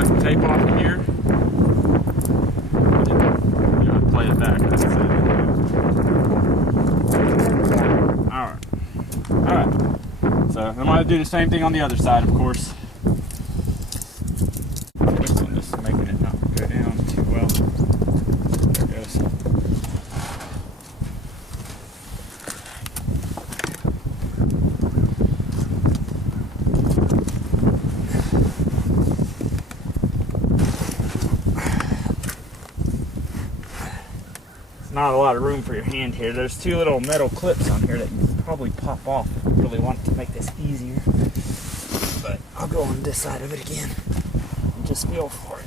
cut the tape off of here. You know, play it back. That's it. Alright. So I'm going to do the same thing on the other side, of course. This one just making it not go down too well. There it goes. Not a lot of room for your hand here. There's two little metal clips on here that you can probably pop off if you really want to make this easier. But I'll go on this side of it again and just feel for it.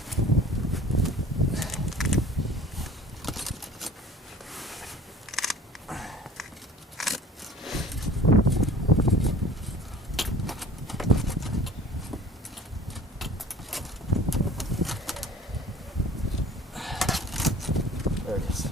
There it is.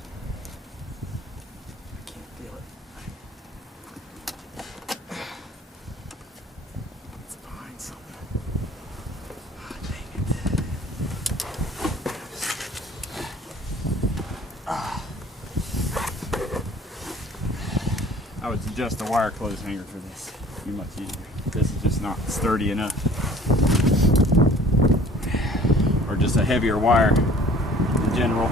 I would suggest a wire clothes hanger for this. It'd be much easier. This is just not sturdy enough. Or just a heavier wire in general.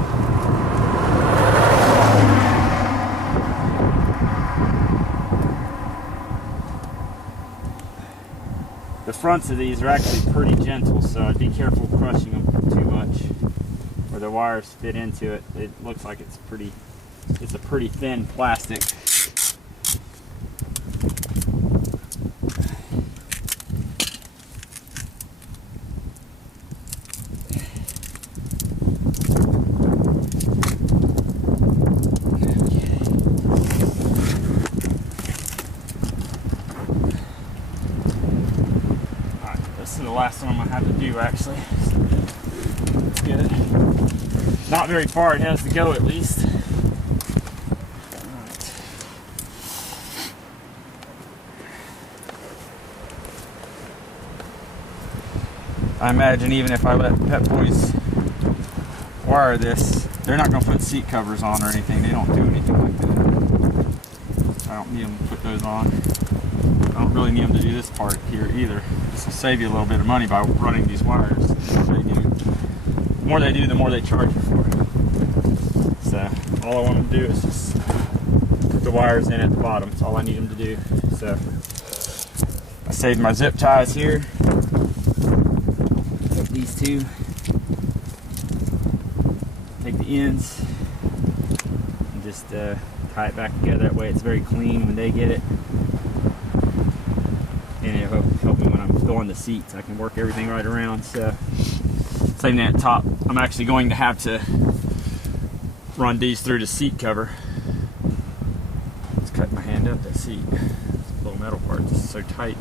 The fronts of these are actually pretty gentle, so I'd be careful crushing them too much. Where the wires fit into it, it looks like it's a pretty thin plastic. This is the last one I'm gonna have to do, actually. Let's get it. Not very far it has to go, at least. Alright. I imagine even if I let Pep Boys wire this, they're not gonna put seat covers on or anything. They don't do anything like that. I don't need them to put those on. I don't really need them to do this part here either. This will save you a little bit of money by running these wires. The more they do, the more they charge you for it. So all I want them to do is just put the wires in at the bottom. That's all I need them to do. So I saved my zip ties here. Take these two. Take the ends and just tie it back together. That way it's very clean when they get it. And it'll help me when I'm filling the seats. I can work everything right around. So, same thing at the top. I'm actually going to have to run these through the seat cover. Let's cut my hand up. That seat, this little metal part is so tight.